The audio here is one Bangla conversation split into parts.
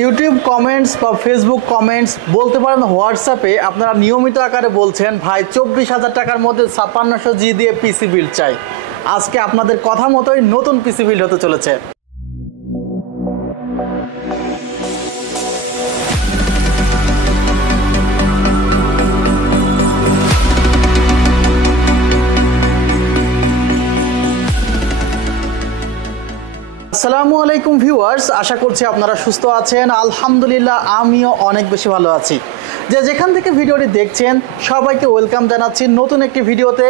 ইউটিউব কমেন্টস বা ফেসবুক কমেন্টস বলতে পারেন হোয়াটসঅ্যাপে আপনারা নিয়মিত আকারে বলছেন ভাই 24,000 টাকার মধ্যে 5600G দিয়ে পিসি বিল্ড চাই। আজকে আপনাদের কথা মতোই নতুন পিসি বিল্ড হতে চলেছে। আসসালামু আলাইকুম ভিউয়ার্স, আশা করছি আপনারা সুস্থ আছেন। আলহামদুলিল্লাহ আমিও অনেক বেশি ভালো আছি। যেখান থেকে ভিডিওটি দেখছেন সবাইকে ওয়েলকাম জানাচ্ছি নতুন একটি ভিডিওতে।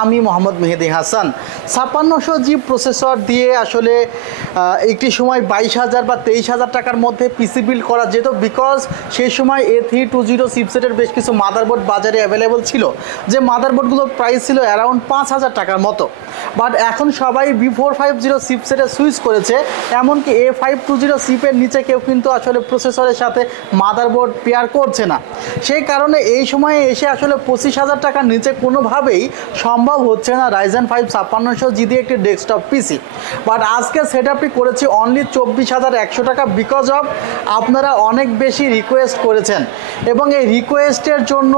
আমি মোহাম্মদ মেহেদি হাসান। 5600G প্রসেসর দিয়ে আসলে একটি সময় 22,000 বা 23,000 টাকার মধ্যে পিসি বিল্ড করা যেত, বিকজ সেই সময় A320 চিপসেটের বেশ কিছু মাদারবোর্ড বাজারে অ্যাভেলেবল ছিল, যে মাদারবোর্ডগুলোর প্রাইস ছিল অ্যারাউন্ড 5,000 টাকার মতো। বাট এখন সবাই B450 চিপসেটে সুইচ করেছে, এমনকি A520 চিপের নিচে কেউ কিন্তু আসলে প্রসেসরের সাথে মাদারবোর্ড পেয়ার করছে না। সেই কারণে এই সময়ে এসে আসলে 25,000 টাকার নিচে কোনোভাবেই সম্ভব হচ্ছে না Ryzen 5 5600G দিয়ে একটি ডেস্কটপ পিসি। বাট আজকে সেট আপটি করেছি অনলি 24,100 টাকা, বিকজ অফ আপনারা অনেক বেশি রিকোয়েস্ট করেছেন এবং এই রিকোয়েস্টের জন্য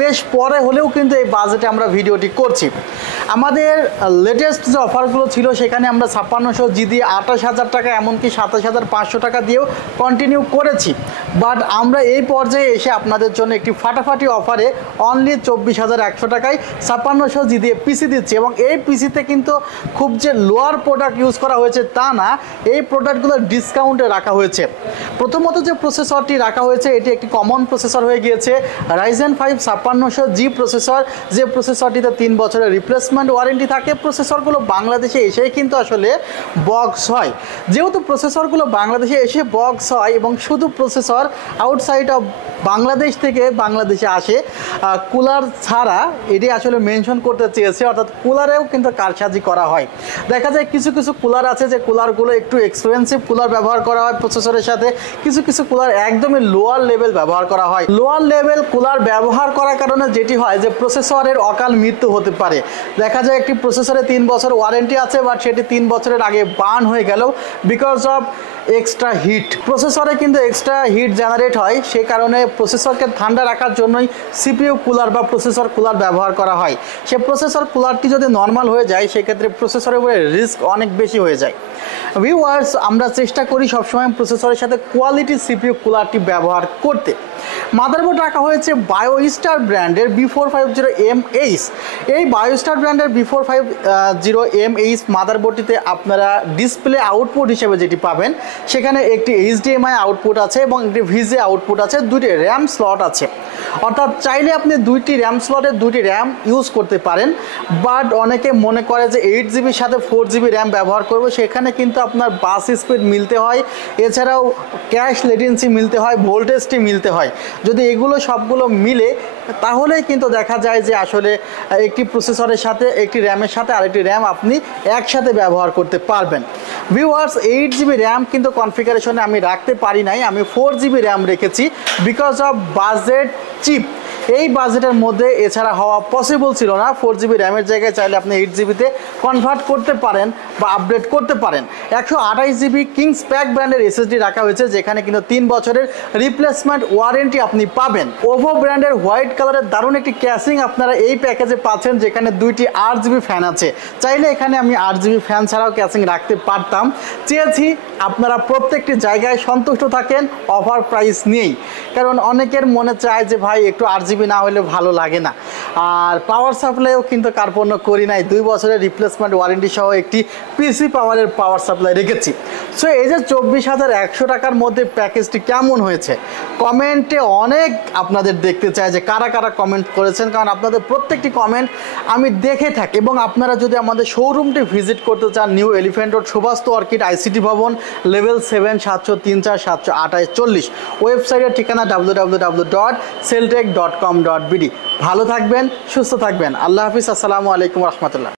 বেশ পরে হলেও কিন্তু এই বাজেটে আমরা ভিডিওটি করছি। আমাদের লেটেস্ট যে অফারগুলো ছিল সেখানে আমরা 5600G দিয়ে 28,000 টাকা এমনকি 27,500 টাকা দিয়েও কন্টিনিউ করেছি। বাট আমরা এই পর্যায়ে এসে আপনাদের জন্য একটি ফাটাফাটি অফারে অনলি 24,100 টাকায় 5600G দিয়ে পিসি দিচ্ছি। এবং এই পিসিতে কিন্তু খুব যে লোয়ার প্রোডাক্ট ইউজ করা হয়েছে তা না, এই প্রোডাক্টগুলো ডিসকাউন্টে রাখা হয়েছে। প্রথমত যে প্রসেসরটি রাখা হয়েছে এটি একটি কমন প্রসেসর হয়ে গিয়েছে, Ryzen 5 5600G প্রসেসর, যে প্রসেসরটিতে 3 বছরের রিপ্লেসমেন্ট ওয়ারেন্টি থাকে। প্রসেসরগুলো বাংলাদেশে এসেই কিন্তু আসলে বক্স হয়। যেহেতু প্রসেসরগুলো বাংলাদেশে এসে বক্স হয় এবং শুধু প্রসেসর আউটসাইড অফ বাংলাদেশ থেকে বাংলাদেশে আসে, কুলার ছাড়া, এটি আসলে মেনশন করতে চেয়েছে, অর্থাৎ কুলারেও কিন্তু কারসাজি করা হয়। দেখা যায় কিছু কিছু কুলার আছে যে কুলারগুলো একটু এক্সপেন্সিভ কুলার ব্যবহার করা হয় প্রসেসরের সাথে, কিছু কিছু কুলার একদমই লোয়ার লেভেল ব্যবহার করা হয়। লোয়ার লেভেল কুলার ব্যবহার করার কারণে যেটি হয় যে প্রসেসরের অকাল মৃত্যু হতে পারে। দেখা যায় একটি প্রসেসরে 3 বছর ওয়ারেন্টি আছে, বাট সেটি 3 বছরের আগে বার্ন হয়ে গেল বিকজ অফ এক্সট্রা হিট। প্রসেসরে কিন্তু এক্সট্রা হিট জেনারেট হয়, সেই কারণে প্রসেসরকে ঠান্ডা রাখার জন্যই CPU কুলার বা প্রসেসর কুলার ব্যবহার করা হয়। সে প্রসেসর কুলারটি যদি নর্মাল হয়ে যায় সেক্ষেত্রে প্রসেসরের উপরে রিস্ক অনেক বেশি হয়ে যায়। ভিউয়ার্স, আমরা চেষ্টা করি সবসময় প্রসেসরের সাথে কোয়ালিটি CPU কুলারটি ব্যবহার করতে। মাদারবোর্ড রাখা হয়েছে বায়োস্টার ব্র্যান্ডের B450MH। এই বায়োস্টার ব্র্যান্ডের B450MH মাদারবোর্ডটিতে আপনারা ডিসপ্লে আউটপুট হিসেবে যেটি পাবেন সেখানে একটি HDMI আউটপুট আছে এবং একটি VGA আউটপুট আছে, দুটি র্যাম স্লট আছে। অর্থাৎ চাইলে আপনি 2টি র্যাম স্লটের 2টি র্যাম ইউজ করতে পারেন। বাট অনেকে মনে করে যে 8GB সাথে 4GB র্যাম ব্যবহার করবে, সেখানে কিন্তু আপনার বাস স্পিড মিলতে হয়, এছাড়াও ক্যাশ লেটেন্সি মিলতে হয়, ভোল্টেজটি মিলতে হয়। যদি এগুলো সবগুলো মিলে তাহলেই কিন্তু দেখা যায় যে আসলে একটি প্রসেসরের সাথে একটি র্যামের সাথে আরেকটি র্যাম আপনি একসাথে ব্যবহার করতে পারবেন। ভিউয়ার্স, 8GB র্যাম কিন্তু কনফিগারেশনে আমি রাখতে পারি নাই, আমি 4GB র্যাম রেখেছি বিকজ অফ বাজেট চিপ। এই বাজেটের মধ্যে এছাড়া হওয়া পসিবল ছিল না। 4GB র্যামের জায়গায় চাইলে আপনি 8GBতে কনভার্ট করতে পারেন বা আপডেট করতে পারেন। 128GB কিংস প্যাক ব্র্যান্ডের SSD রাখা হয়েছে, যেখানে কিন্তু 3 বছরের রিপ্লেসমেন্ট ওয়ারেন্টি আপনি পাবেন। ওভো ব্র্যান্ডের হোয়াইট কালারের দারুণ একটি ক্যাসিং আপনারা এই প্যাকেজে পাচ্ছেন, যেখানে 2টি 8GB ফ্যান আছে। চাইলে এখানে আমি 8GB ফ্যান ছাড়াও ক্যাসিং রাখতে পারতাম, চেয়েছি আপনারা প্রত্যেকটি জায়গায় সন্তুষ্ট থাকেন অফার প্রাইস নিয়েই। কারণ অনেকের মনে চায় যে ভাই একটু 8GB না হলে ভালো লাগে না। আর পাওয়ার সাপ্লাইও কিন্তু কার্পণ্য করি নাই, 2 বছরের রিপ্লেসমেন্ট ওয়ারেন্টি সহ একটি পিসি পাওয়ারের পাওয়ার সাপ্লাই রেখেছি। সো এই যে 24,100 টাকার মধ্যে প্যাকেজটি কেমন হয়েছে কমেন্টে অনেক আপনাদের দেখতে চাই যে কারা কারা কমেন্ট করেছেন, কারণ আপনাদের প্রত্যেকটি কমেন্ট আমি দেখে থাকি। এবং আপনারা যদি আমাদের শোরুমটি ভিজিট করতে চান, New Elephant Road, Subhash Orchid ICT ভবন, লেভেল 7, 703 728 40। ওয়েবসাইটের ঠিকানা www.celltech.com.bd। ভালো থাকবেন, সুস্থ থাকবেন। আল্লাহ হাফিজ। আসসালামু আলাইকুম রহমতুল্লাহ।